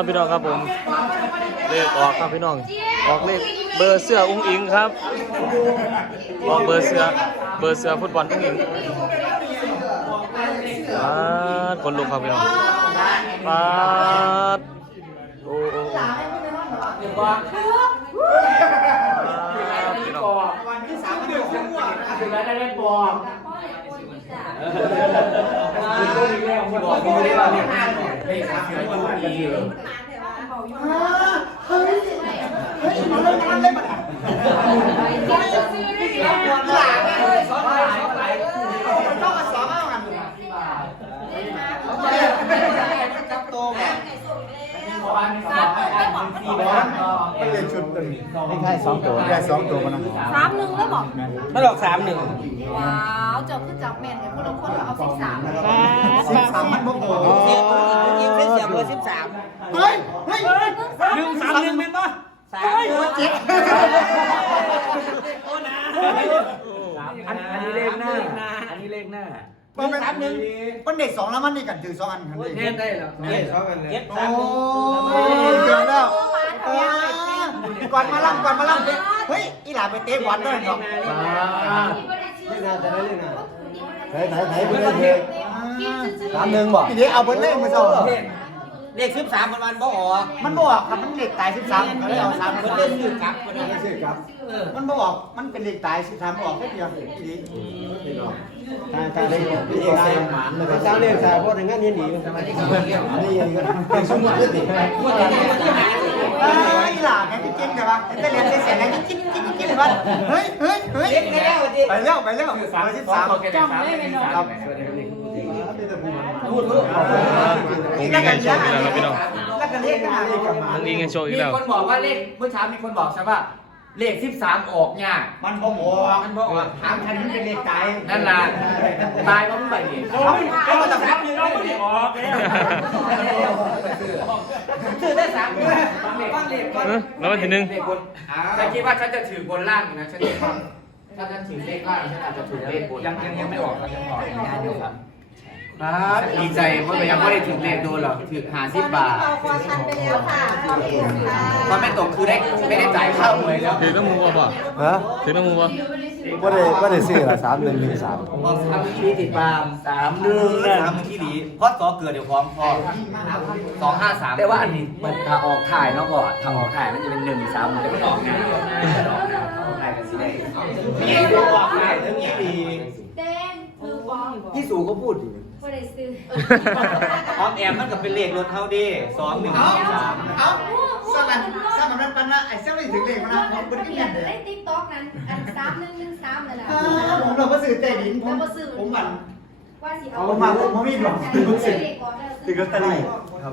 ับพี่น้องครับผมเลขออกครับพี่น้องออกเลขเบอร์เสื้ออุ้งอิงครับออกเบอร์เสื้อเบอร์เสื้อฟุตบอลอุ้งอิงปัดคนลุกครับพี่น้องปัดโอ้โหพี่น้องวันที่สามเดือนชั่ดโมงถึงแล้วได้เล่นบอลດາ้ລກไม่แค่สองตัวไม่สองตัวนะสามหนึ่งแล้วบอกไม่หรอกสามหนึ่งว้าวจบขึ้นจบกแมนเนี่ยคนละคนเอาสิบสามนะครับสิบสามมันบกบกเสียเสียเบอร์สิบสามเฮ้ยเฮ้ยหนึ่งสามหนึ่งแมนต่อสามเจ็ดโอ้นะอันนี้เลขหน้าอันนี้เลขหน้าเป็นอันหนึ่งก็เด็กสองแล้วมันนี่กันถือสองอันกันเด็กได้เหรอเด็กสองอันเลยโอ้ยเกินแล้วก่อนมาล่ำก่อนมาล่ำเฮ้ยอีหลาไปเตะบอลด้วยเนาะได้เลยนะไหนไหนไหนมึงได้เลยสามหนึ่งบอกพี่เอาเป็นเลขมาเจ้าเลขสิบสามมันบอกมันบอกครับมันเลกตายสิบสามเขาเรียกสามเขาเล่นยืดครับเล่นยืดครับมันบอกมันเป็นเลกตายสิบสามบอกแค่เดียวนี่เองตายพี่เลขตายเจ้าเลขสายพวกนั้นนี่หนีมันทำไมนี่เองเป็นสมุดเลขมันเลขตายเฮ้ยหลาแไอ้พี่จิ้มใช่ปะไอ้เจเลียนไอ้เสียนไอ้พี่จิ้มจิ้มจิ้มเลยปเฮ้ยเฮ้ยเฮ้ยไปแล้วไปแล้วไปแล้วสามสิบสามจังไม่เป็นไรพูดเถอะพูดเถอะมีเงินโชว์อีกแล้วพี่น้องมึงมีเงินโชว์อีกแล้วมีคนบอกว่าเลขเมื่อเช้ามีคนบอกใช่ปะเลข13ออกเนี่ยมันพอหมอมันพอหมอถามฉันนี่เป็นเลขตายนั่นแหละตายก็ไม่ไปเลยเขาไม่เขาจะออกถือได้สามเหรียญแล้วมันทีนึงฉันคิดว่าฉันจะถือบนล่างนะฉันจะถ้าฉันถือเลขล้างฉันอาจจะถือเลขบนยังยังยังไม่ออกยังออกงานอยู่ครับครับดีใจเพราะยังไม่ได้ถือเลขโดนหรอกถือหาสิบบาทความไม่ตกคือได้ไม่ได้จ่ายค่าหวยแล้วถือต้องมูบ่ถือต้องมูบ่่ได้ไม่ได้เสียละสามหนึ่งหนึ่งสามสามขี้ติดามสามหนึ่งสามือขี้ดีพอดต่อเกลือเดี๋ยวพร้อมพรอสองห้าสามแต่ว่าอันนี้มันถ้าออกถ่ายเนาะก่อนถทางออกถ่ายมันจะเป็นหนึ่งสามมเป็นสองไงพี่ดูออกถ่ายเรื่องนี้ดีแดงคือพี่สูงก็พูดดีพอดีซื้อออฟแอมมันก็เป็นเลขรถเท่าดีสองหนึ่งสามเอ้าสร้างมันสร้างมันเป็นปันนะไอ้เซ็งไม่ถึงเลขมันนะเขาเป็นกี่เดือนเล่นติ๊กต็อกนั้นผมเราก็ซื้อแต่ดินผมผมหวั่นว่าสิเอาผมมีหลอกผมซ้อถึงก็ตายครับ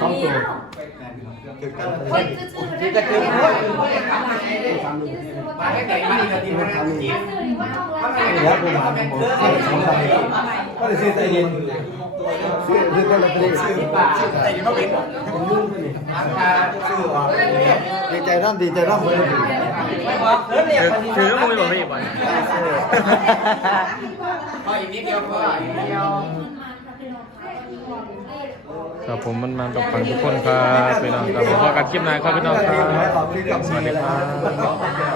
สองตัวจะเกิดจะเกิดจะเกิดจะเกิดจะเกิดจะเกิดจะเกิดจะเกิดจะเกิดจะเกิดจะเกิดจะเกิดจะเกิดจะนกิดจะเกิดจะเกิดจะเกิดจะนกิดจะเกิดจะเกิดจะเกิดจะเกิดจะเกิดจะเกิดจะเกิดจะเกิดจะเกิดจะเกิดจะเกิดจะเสื้อเสื้อตัวเล็กเสื้อป่าเสื้อแต่ยังไม่เป็นยุ่งเลยราคาเสื้อดีใจร่ำดีใจร่ำเลยวะเรียกคนที่มือบ่ไปพออีกนิดเดียวพออีกนิดเดียว ครับผมมันมาตกฝังทุกคนครับไปนอนครับผมกับคลิปนายครับไปนอนครับ สวัสดีครับ